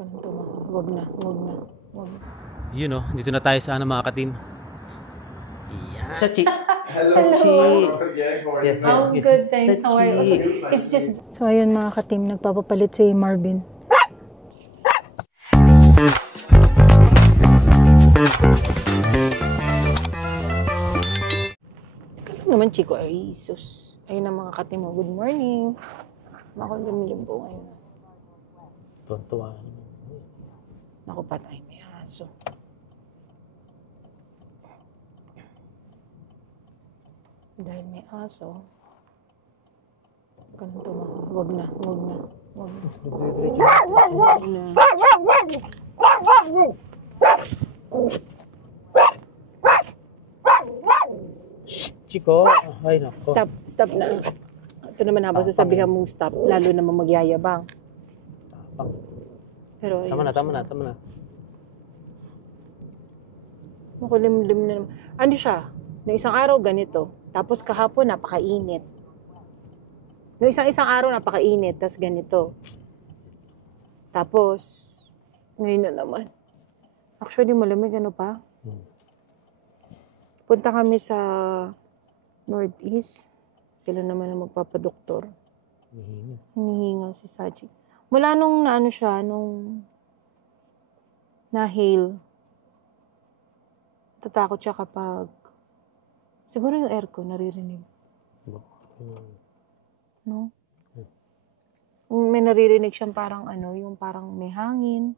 Wag na. Yun know, dito na tayo sa mga katim. Yeah. Sachi. Hello. Yeah. Oh, good, thanks. How are you? It's just... So, ayun mga katim, nagpapapalit si Marvin. Ano naman, Chico? Ay, sus. Ayun na mga katim mo. Good morning. Makulimlim po ngayon. Tuwan-tuwa. Naku, patay. May aso. Dahil may aso, ganun to. Wag na. Chico, ay nako. Stop na. Ito naman habang sasabihan mong stop, lalo naman magyayabang. Pero Tama na. Makulimlim na naman. Ano siya? Na isang araw ganito. Tapos kahapon napakainit. No, isang araw napakainit, tas ganito. Tapos ngayon na naman. Actually malamig ano pa? Punta kami sa Northeast. Sila naman ang magpapadoktor. Hinihingal si Sachi. Mula nung naano siya, nung na-hail. Tatakot siya kapag siguro yung aircon naririnig. No? May naririnig siyang parang yung parang may hangin.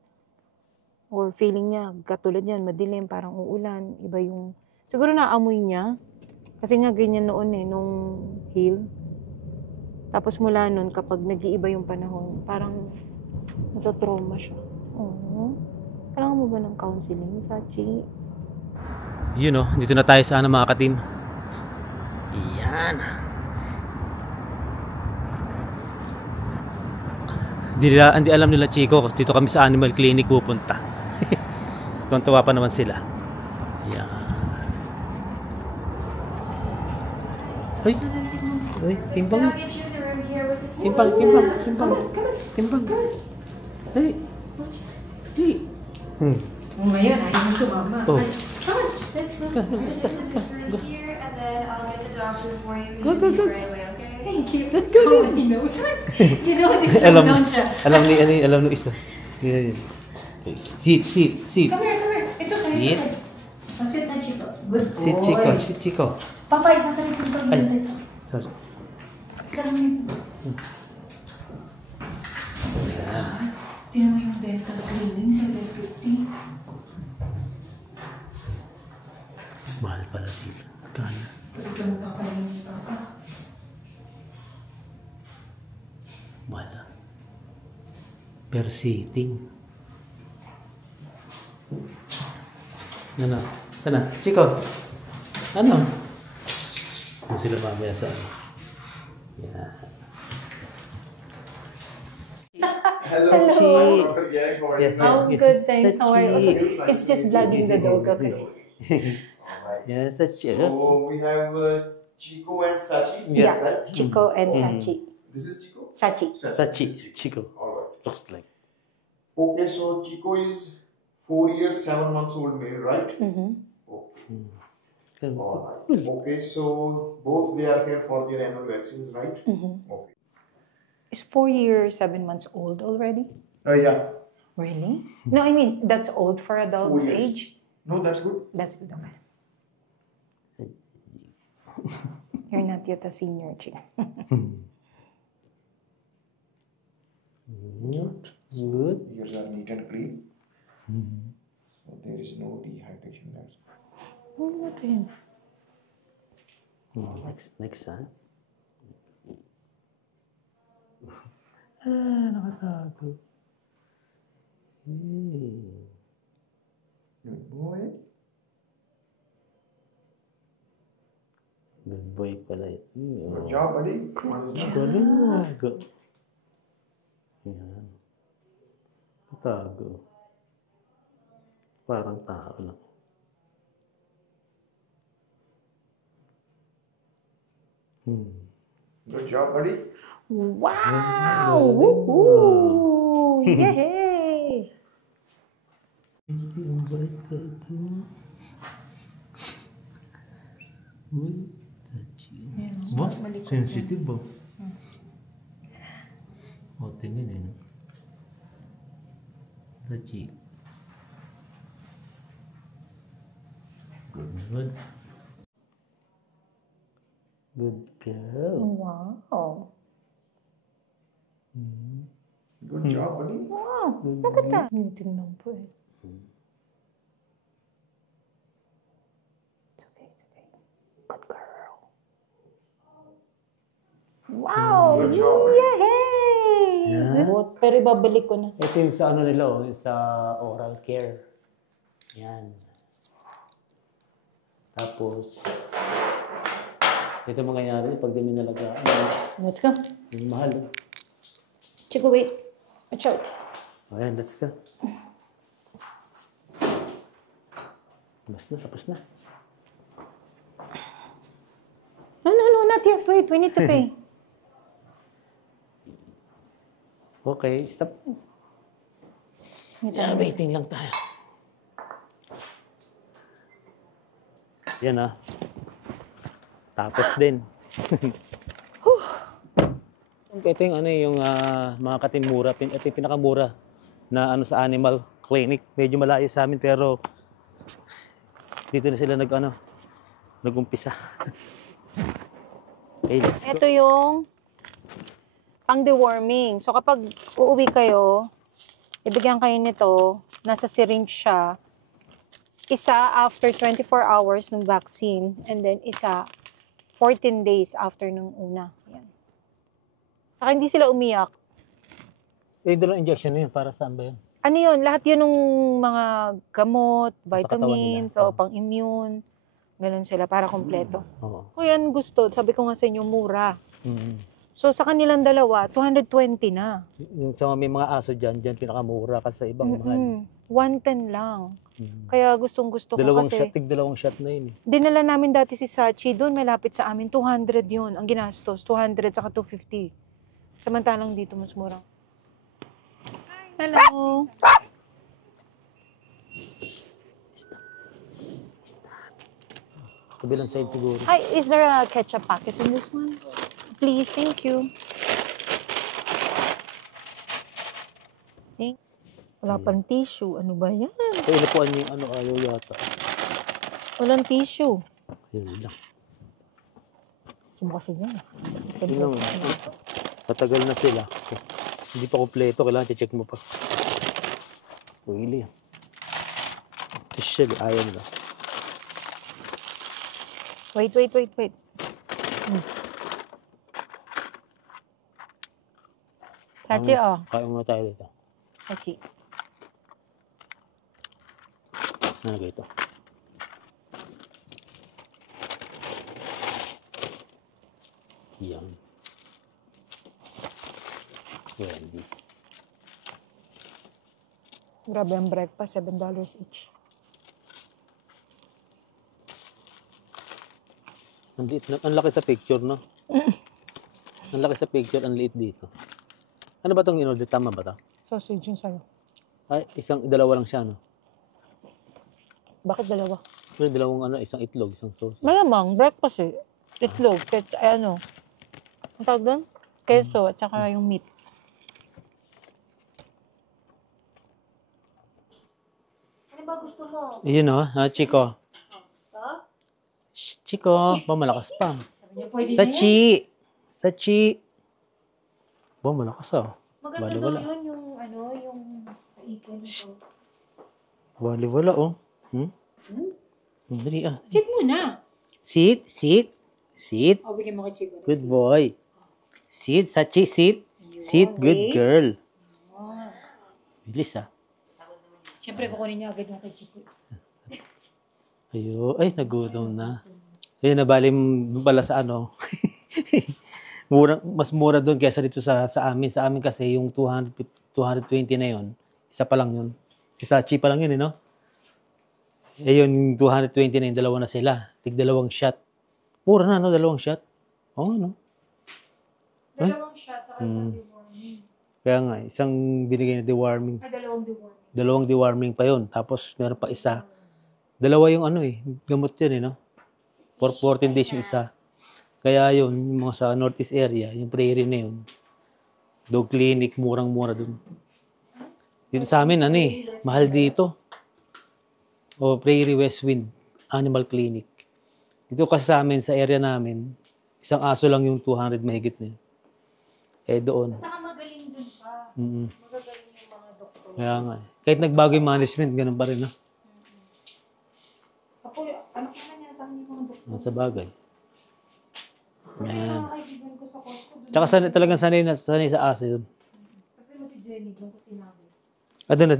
Or feeling niya, katulad yan, madilim, parang uulan. Iba yung, siguro naamoy niya. Kasi nga ganyan noon nung hail. Tapos mula nun, kapag nag-iiba yung panahon, parang natatrauma siya. Oo. Kailangan mo ba ng counseling, Sachi? Yun know, dito na tayo sa mga katim. Yan. Hindi alam nila, Chico, dito kami sa animal clinic pupunta. Tuwan-tuwa pa naman sila. Yan. Ay, timbang. Hey. Oh, ngayon, ayaw mo sumama. Oh. Come on, let's go. Go. Here, and then I'll get the doctor for you. Go. Right away, okay? Thank you. Let's go. He knows. You know, this is down siya. Alam ni isa. Yan. Sit. Come here. It's okay. Sit. Oh, sit na, Chico. Good boy. Sit, Chico. Papa, isa sa likod ko. Ay. Sorry. Tinan mo yung dental cleaning sa $50. Mahal pala dito. Kaya. Ito mo papalinis, Papa. Mahal. Per sitting. Ano? Sana? Chico? Ano? Ano sila mamaya sa ano? Yan. Hello. Yeah. Oh, good, thanks. How are you? It's just vlogging the dog, okay? Yeah, Sachi. So we have Chico and Sachi. Yeah, Right? Chico and Sachi. This is Chico? Sachi. Sachi. Chico. Alright. Looks like. Okay, so Chico is 4 years, 7 months old male, right? Mm-hmm. Okay. Alright. Okay, so both they are here for their annual vaccines, right? Mm-hmm. Okay. Is 4 years, 7 months old already? Yeah. Really? No, I mean, that's old for a dog's 4 years. age. No, that's good. That's good, okay. You're not yet a senior, Chico. Good. Ears are neat and clean. So there is no dehydration. That's Ano ito yun? Next, ha? Nakatago. good boy. Good boy pala yun. Good job, buddy. What is that? Galing mo. Yan. Nakatago. Parang tao lang. Good job, buddy. Wow! Woohoo! Yay! bata to. Uy, tachi. Ba? Sensitive ba? O, tingin eh. No? Tachi. Good. Good girl. Wow. Good job, buddy. Wow. Look at that. Tingnan po eh. It's okay, it's okay. Good girl. Wow! Good job. Yay! Yeah. Pero ibabalik ko na. Ito yung sa ano nila, oh, yung sa oral care. Yan. Tapos, ito mangyayari pag di minalagaan. Let's go. Yung mahal. Oh. Chico, wait. Watch out. Ayan, let's go. Tapos na. No, not yet. Wait, we need to pay. Okay, stop. Yeah, waiting lang tayo. Yan ah. Tapos din. Ito yung ano yung mga katimura. Ito yung pinakamura na ano sa animal clinic. Medyo malayo sa amin pero dito na sila nag-umpisa. Okay, let's go. Ito yung pang deworming. So kapag uuwi kayo, ibigyan kayo nito, nasa syringe siya. Isa after 24 hours ng vaccine and then isa 14 days after ng una. Yan. Saka hindi sila umiyak. Eh, dalawang injection na yun. Para saan ba yun? Ano yun? Lahat yun ng mga gamot, Sa katawan vitamins, nila. o pang-immune. Ganun sila para kompleto. Oo. Kung yan gusto, sabi ko nga sa inyo, mura. Mm. So sa kanilang dalawa, 220 na. Yung sa may mga aso dyan pinakamura kasi sa ibang mahal. 110 lang. Mm. Kaya gustong-gusto ko Dalawang kasi. shot, dalawang shot na yun eh. Dinala namin dati si Sachi, doon malapit sa amin, 200 yun. Ang ginastos, 200 saka 250. Samantalang dito mas mura. Hello! Kabilang side siguro. Hi, is there a ketchup packet in this one? Please, thank you. Wala pang tissue. Ano ba yan? Kaya inupuan niyo yung ayaw yata. Walang tissue. Yun lang. Sumo kasi yan. Yun lang. Matagal na sila. Hindi pa kompleto. Kailangan check mo pa. Really. Officially, ayaw nila. Wait. Sachi, oh. Kaya mo tayo dito. Sachi. Ano ba ito? Yan. Wendy's. Grabe ang breakfast, $7 each. Ang liit na, ang laki sa picture, no? Ang laki sa picture, ang liit dito. Ano ba itong in-order? Tama ba ito? Sausage yung sa'yo. Ay, dalawa lang siya, no? Bakit dalawa? Pero dalawang isang itlog, isang sausage. Malamang, breakfast eh. Itlog, ano. Ang tawag doon? Keso, at saka yung meat. Ano ba gusto mo? Yun, no? Chico. Shh, Chico. Ba, malakas pa. Sachi! Sachi! Ba, malakas ah. Maganda Wala. daw yun, yung sa ipon nito. Wala, oh. Dali ah. Sit muna. Sit. O, bigyan mo kay Chico. Good boy. Sit, Sachi, sit. Sit, good girl. Bilis ah. Siyempre, kukunin niya agad yung kay Chico. Ay, nagutom na. Ayun, nabalim pala sa mas mura doon kaysa dito sa amin. Sa amin kasi yung 220 na yon, isa pa lang yun. Si Sachi pa lang yun, no? Eh yun, yung 220 na yun, dalawa na sila. Tig-dalawang shot. Mura na, no? Dalawang shot. Oo, no? Dalawang shot, saka isang deworming. Kaya nga, isang binigay na deworming. Ay, dalawang deworming. Dalawang deworming pa yon. Tapos meron pa isa. Dalawa yung gamot yun no? For 14 days yung isa. Kaya yun, yung mga sa northeast area, yung prairie na yun, dog clinic, murang-mura dun. Dito sa amin, mahal dito. O Prairie West Wind Animal Clinic. Dito kasi sa amin, sa area namin, isang aso lang yung 200 mahigit na yun. Doon. Saka magaling dun pa. Mm-mm. Magagaling yung mga doktor. Kaya nga. Kahit nagbago yung management, ganun pa rin, no? Ako, ano ka na yata yung mga doktor? Sa bagay. Kasi Yan. mga kaibigan ko sa Costco. Tsaka talagang sanay sa aso yun. Kasi mo si Jenny, doon ko sinabi.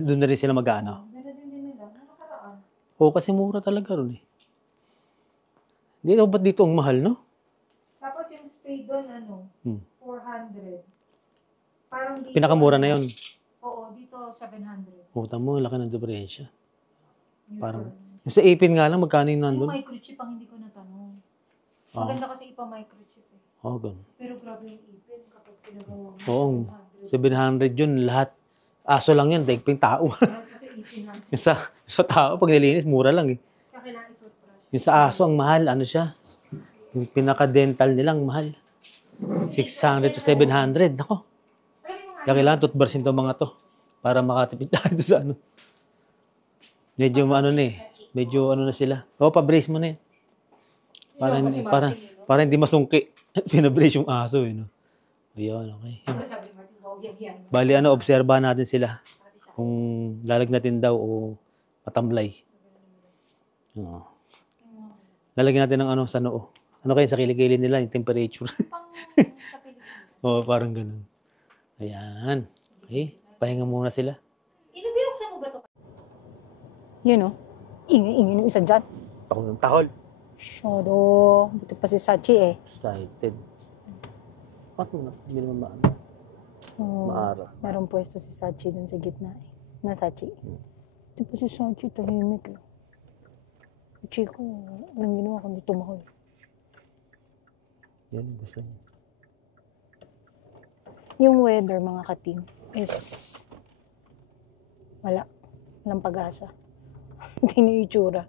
Doon na rin sila mag-ano. Meron din nila, nakaraan. Oo, kasi mura talaga ron eh. Dito, ba't dito ang mahal, no? Tapos yung spade doon, 400. Parang dito. Pinakamura na yun. Oo, dito 700. Puta mo, laki ng diferensya. Parang, Yun. yung sa ipin nga lang, magkano yung Yung nandun? microchip ang hindi ko natanong. Oo. Maganda kasi ipa-microchip eh. Oo, ganun. Pero grabe yung ipin kapag pinagawa mo. Oo, 700. 700 yun, lahat. Aso lang yun, daigping tao. Kasi ipin natin. yung sa tao, pag nilinis, mura lang eh. Kaya kailangan i-toothbrush. Yung sa aso, ang mahal, siya? Yung pinaka-dental nilang mahal. 600 to 700. Nako. Kaya kailangan toothbrushin to mga to. Para makatipid tayo sa Medyo medyo na sila. Pa-brace mo na yan. Para hindi masungki. Pinabrace yung aso no. Ayun, okay. Bali obserbahan natin sila. Kung lalagnatin daw o patamlay. Oo. Lalagyan natin ng sa noo. Ano kayo sa kiligilid nila, yung temperature. Oo, parang ganun. Ayan. Okay. Pahinga muna sila. Binuksan mo ba ito? Yun ingay ng isa dyan. Takot ng tahol. Shadow. Buti pa si Sachi eh. Excited. Bakit mo na? Hindi naman maara. Meron pwesto si Sachi dun sa gitna eh. Na Sachi. Di pa si Sachi tahimik eh. Chico, walang ginawa kundi tumahol. Yan ang gusto niya. Yung weather, mga kating, is walang pag-asa. Hindi na itsura.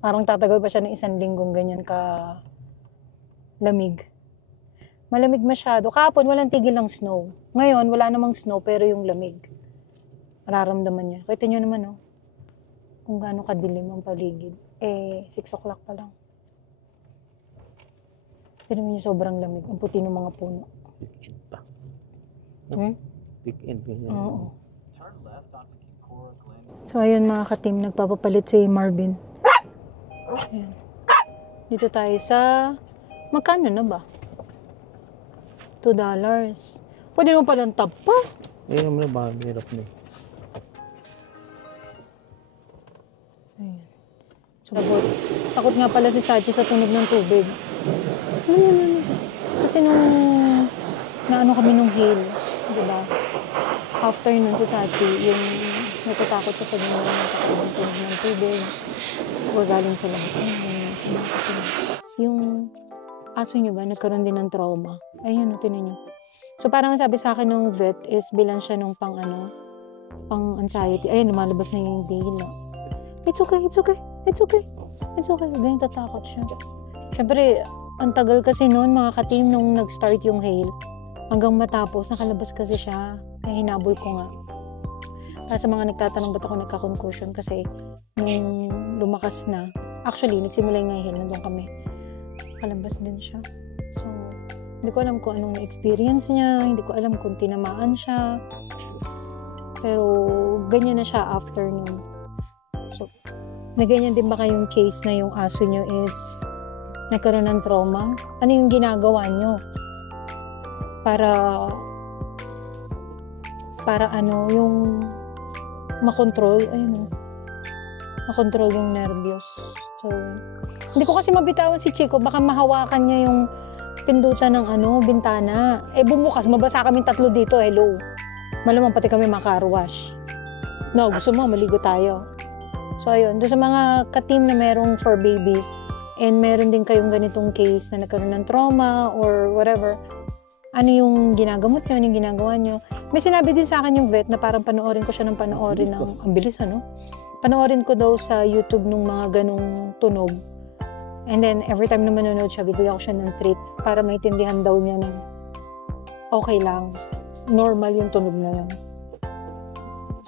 Parang tatagal pa siya ng 1 linggong ganyan ka lamig. Malamig masyado. Kahapon, walang tigil ng snow. Ngayon, wala namang snow, pero yung lamig. Mararamdaman niya. Kita nyo naman, kung gaano kadilim ang paligid. 6 o'clock pa lang. Pero niyo sobrang lamig. Ang puti ng mga puno. Weekend pa. Weekend. Oo. So, ayun mga ka-team, nagpapapalit si Marvin. Ayan. Dito tayo sa... Magkano na ba? $2. Pwede naman palang tab pa. Ayun naman ba? Hirap na eh. Ayan. So, takot nga pala si Sachi sa tunog ng tubig. Kasi nung naano kami nung hill, diba? After nun si Sachi, yung natatakot siya sa ganyan ng kakaibang tunog ng tubig. O galing sa labas. Yung aso nyo ba, nagkaroon din ng trauma? Ayun, tinan nyo. So parang sabi sa akin ng vet is bilang siya nung pang anxiety. Ayun, lumalabas na yung dila. It's okay. Ganyan tatakot siya. Siyempre, ang tagal kasi noon mga ka-team nung nag-start yung hail. Hanggang matapos, nakalabas kasi siya. Kaya hinabol ko nga. Para sa mga nagtatanong ba't ako nagka-concussion kasi nung lumakas na, actually, nagsimula yung hail, nandun kami. Nakalabas din siya. So, hindi ko alam kung anong na-experience niya. Hindi ko alam kung tinamaan siya. Pero, ganyan na siya after nun. So, na ganyan din ba kayong case na yung aso nyo is nagkaroon ng trauma? Ano yung ginagawa nyo? Para yung makontrol, makontrol yung nervyos. So, hindi ko kasi mabitawan si Chico, baka mahawakan niya yung pindutan ng bintana. Bumukas, mabasa kami 3 dito, hello. Malamang pati kami makarwash. No, gusto mo, maligo tayo. So, ayun. Doon sa mga ka-team na merong for babies and meron din kayong ganitong case na nagkaroon ng trauma or whatever, ano yung ginagamot nyo, ano yung ginagawa nyo. May sinabi din sa akin yung vet na parang panoorin ko siya ng panoorin ng, ang bilis ano? Panoorin ko daw sa YouTube nung mga ganong tunog. And then, every time na manonood siya, bibigyan ko siya ng treat para maintindihan daw niya na okay lang. Normal yung tunog na yun.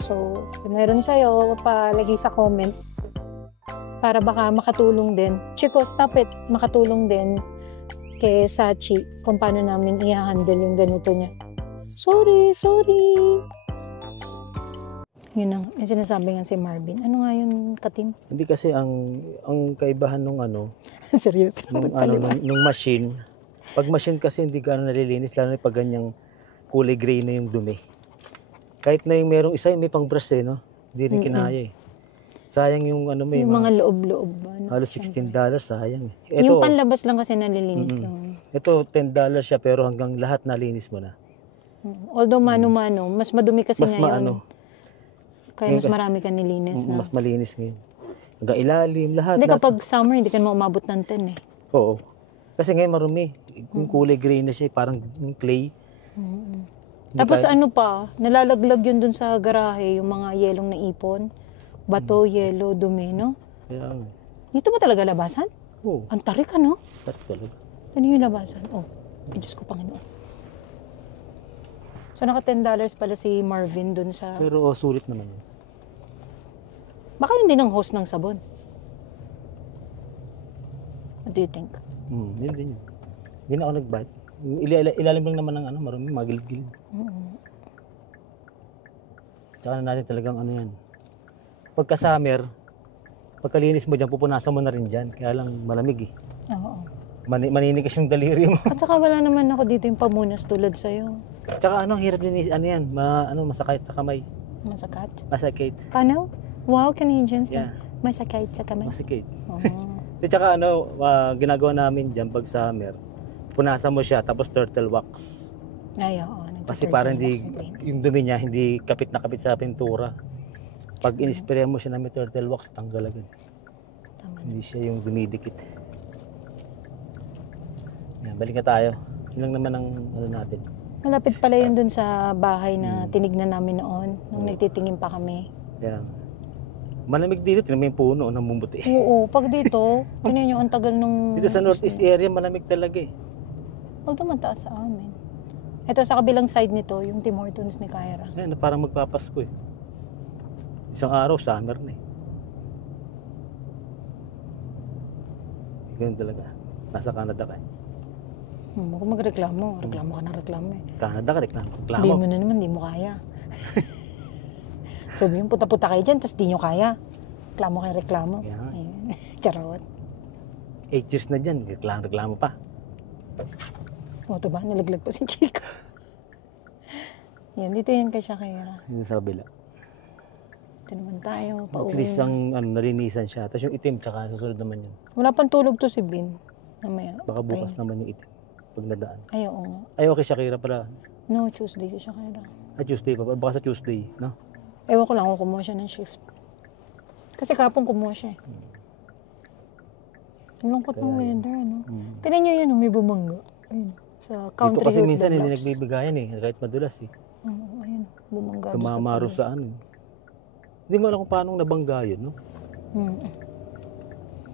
So, kung meron kayo, palagay sa comment para baka makatulong din. Chico, stop it! Makatulong din kay Sachi kung paano namin i-handle yung ganito niya. Sorry! Yun ang yung sinasabi nga si Marvin. Ano nga yun, Katim? Hindi kasi ang kaibahan nung ano, Seryoso. nung machine. Pag machine kasi hindi gaano nalilinis, lalo na pag ganyang kulay gray na yung dumi. Kahit na yung merong isa, may pang brush no? Hindi rin kinaya eh. Sayang yung ano may Yung mga loob-loob ba? No? halos $16, sayang eh. Yung panlabas lang kasi nalilinis lang. Ito, $10 siya pero hanggang lahat nalinis mo na. Although mano-mano, mas madumi kasi Mas ngayon. maano, Kaya mas marami ka nilinis na. mas malinis ngayon. Hanggang ilalim, lahat. Hindi, lahat. kapag summer, hindi ka maumabot ng 10 eh. Oo. Kasi ngayon marumi. Yung kulay gray na siya, parang yung clay. Hindi Tapos pa- ano pa, nalalaglag yun dun sa garahe, yung mga yelong na ipon. Bato, yelo, dumi, no? Kaya, Dito ba talaga labasan? oo, Ang tarik, ano? tak talaga. Ano yung labasan? Oh, ay Diyos ko, Panginoon. So, naka $10 pala si Marvin dun sa... Pero sulit naman yun. Baka yun din ang host ng sabon. What do you think? Yun din yun. Hindi na ako nag-bite. Ilalim lang naman ng ano, marumi, magilid-gilid. Tsaka na natin talagang ano yan. Pagka summer, pagkalinis mo dyan, pupunasan mo na rin dyan. Kaya lang malamig eh. Oo. Maninigas yung daliri mo. At saka wala naman ako dito yung pamunas tulad sa'yo. Tsaka ano, ang hirap linis, ano yan, masakit sa kamay. Masakat. Masakit. Paano? Wow, Canadians. Yeah. Masakit sa kamay. Masakit. Oo. At tsaka ano, ginagawa namin dyan pag summer, punasan mo siya, tapos turtle wax. Ay, oo. Kasi parang hindi, yung dumi niya, hindi kapit na kapit sa pintura. Pag in-spray mo siya na may turtle wax, tanggal agad. Tama na. Hindi siya yung dumidikit. Yan, balik na tayo. Yun lang naman ang ano natin. Malapit pala yun dun sa bahay na tinignan namin noon, nung nagtitingin pa kami. Yan. Malamig dito, tingnan mo yung puno, namumuti. Oo, pag dito, tingnan nyo, ang tagal nung... Dito sa northeast area, malamig talaga eh. Although mataas sa amin. Ito sa kabilang side nito, yung Tim Hortons ni Kyra. Yan, parang magpapasko eh. Isang araw, summer na eh. Ganun talaga. Nasa Canada ka eh. Kung magreklamo, reklamo ka na reklamo eh. Canada ka, reklamo. Hindi mo na naman, hindi mo kaya. Sabi yung puta-puta kayo dyan, tapos di nyo kaya. Reklamo kayo, reklamo. Yeah. Ayun. Charot. 8 years na dyan, reklamo pa. O, ito ba? Nalaglag pa si Chico. Yan, dito yan kay Shakira. Yun sa kabila. Ito naman tayo, At pauwi least na. ang nalinisan siya. Tapos yung itim, tsaka susunod naman yun. Wala pang tulog to si Bin. Mamaya. Baka bukas naman yung itim. Pag nadaan. Ay, oo nga. Ay, okay, Shakira pala. No, Tuesday si Shakira. Tuesday pa. Baka sa Tuesday, no? Ewan ko lang kung kumuha siya ng shift. Kasi kapong kumuha siya eh. Ang lungkot ng weather, ano? Tignan nyo yun, may bumangga. Ayun. Sa country Dito kasi hills minsan hindi develops. nagbibigayan eh. Right madulas eh. Oo, ayun. Bumangga. doon sa Tumamaro tabi. sa ano. Hindi mo alam kung paano nabangga yun, no?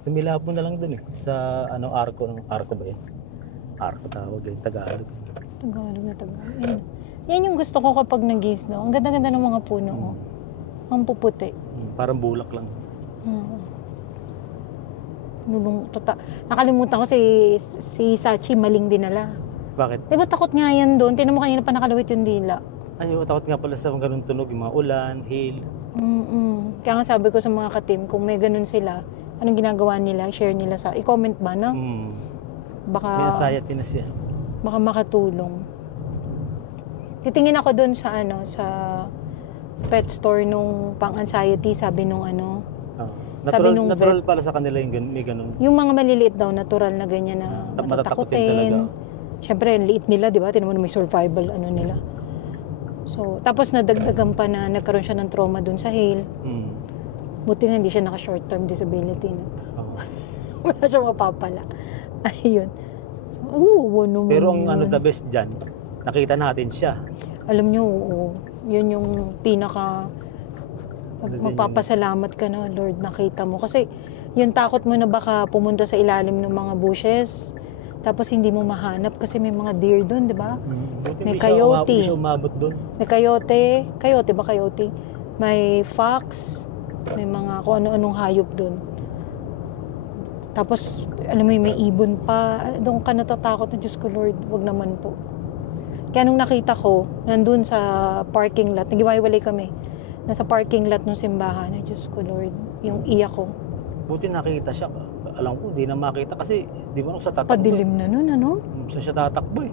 Tumilapon na lang dun eh. Sa ano, arko ba yan? Arko tawag eh, Tagalog. Tagalog na Tagalog. Ayun. Yan yung gusto ko kapag nag-snow. Ang ganda-ganda ng mga puno. Oh. Ang puputi. Parang bulak lang. Nakalimutan ko si Sachi maling dinala. Bakit? Di ba takot nga yan doon? Tinan mo kanina pa nakalawit yung dila. Ay, takot nga pala sa ganun tunog, yung mga ulan, hail. Kaya nga sabi ko sa mga katim, kung may ganun sila, anong ginagawa nila, share nila sa, i-comment ba, no? Baka, May anxiety na siya. baka makatulong. Titingin ako doon sa sa pet store nung pang-anxiety, sabi nung Sabi nung Natural pala sa kanila yung may ganun. yung mga maliliit daw, natural na ganyan na Matatakutin matatakutin. Siyempre, ang liit nila, di ba? Tinan mo na may survival, nila. So, tapos nadagdagan pa na nagkaroon siya ng trauma dun sa hail. Buti nga hindi siya naka short-term disability. No? Wala siya mapapala. Ayun. So, naman Pero ang yun. the best dyan, nakita natin siya. Alam nyo, oo, yun yung pinaka magpapasalamat ka na, Lord, nakita mo. Kasi yung takot mo na baka pumunta sa ilalim ng mga bushes, tapos hindi mo mahanap kasi may mga deer doon, di ba? Buti May hindi siya coyote. hindi siya umabot doon. May coyote ba coyote? May fox, may mga kung ano-anong hayop doon. Tapos, alam mo may ibon pa. Doon ka natatakot na, Diyos ko Lord, wag naman po. Kaya nung nakita ko, nandun sa parking lot, nagiwaiwalay kami. Nasa parking lot ng simbahan, ay Diyos ko Lord, yung iyak ko. Buti nakita siya. Alam ko, di na makita kasi di mo sa tatakbo. Padilim na nun, ano? Saan siya tatakbo eh.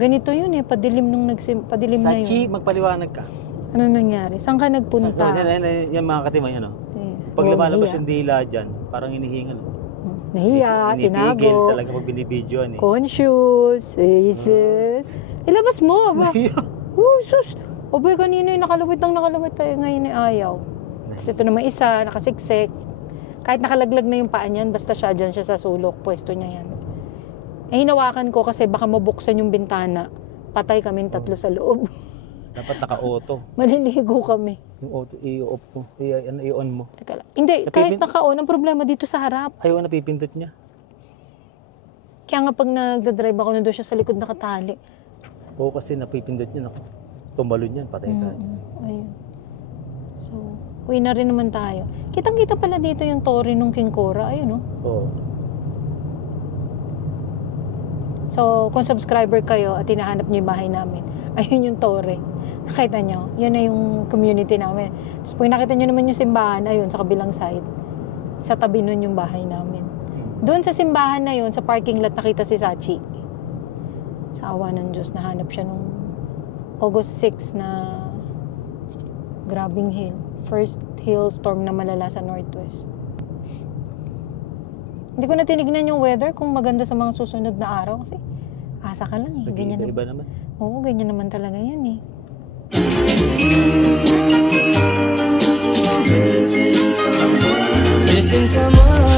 Ganito yun eh, padilim padilim na Sachi, yun. magpaliwanag ka. Ano nangyari? Saan ka nagpunta? Yan mga katimay, ano? Eh, Pag lumalabas nahiya. yung dila dyan, parang hinihingal. Nahiya, Tinago. tinago. Talaga pag binibidyoan eh. Conscious, Jesus. Ilabas mo, ba? Nahiya. Oh, sus. O ba, kanina yung nakalawit tayo, ngayon ay ayaw. Tapos ito naman isa, nakasiksik. Kahit nakalaglag na yung paa niyan, basta siya dyan siya sa sulok, pwesto niya yan. Eh, hinawakan ko kasi baka mabuksan yung bintana. Patay kaming tatlo sa loob. Dapat naka-auto. Maliligo kami. Yung auto, i-off mo. I-on mo. Teka lang. Hindi, kahit naka-on, ang problema dito sa harap. Ayaw na pipindot niya. Kaya nga pag nagdadrive ako, nandun siya sa likod nakatali. Oo, kasi napipindot niya. Naku, tumalon yan, patay tayo. Ayun. So, uwi na rin naman tayo. Kitang-kita pala dito yung tori nung King Cora. Ayun, no? Oo. So, kung subscriber kayo at hinahanap niyo yung bahay namin, ayun yung tori. Nakita nyo? Yun na yung community namin. Tapos pag nakita nyo naman yung simbahan, ayun, sa kabilang side. Sa tabi nun yung bahay namin. Doon sa simbahan na yun, sa parking lot, nakita si Sachi. Sa awa ng Diyos, nahanap siya nung August 6 na grabing hail. First hailstorm na malala sa Northwest. Hindi ko na tinignan yung weather kung maganda sa mga susunod na araw kasi asa ka lang eh. Ganyan Nag-iiba naman. Oo, ganyan naman talaga yan eh. Missing someone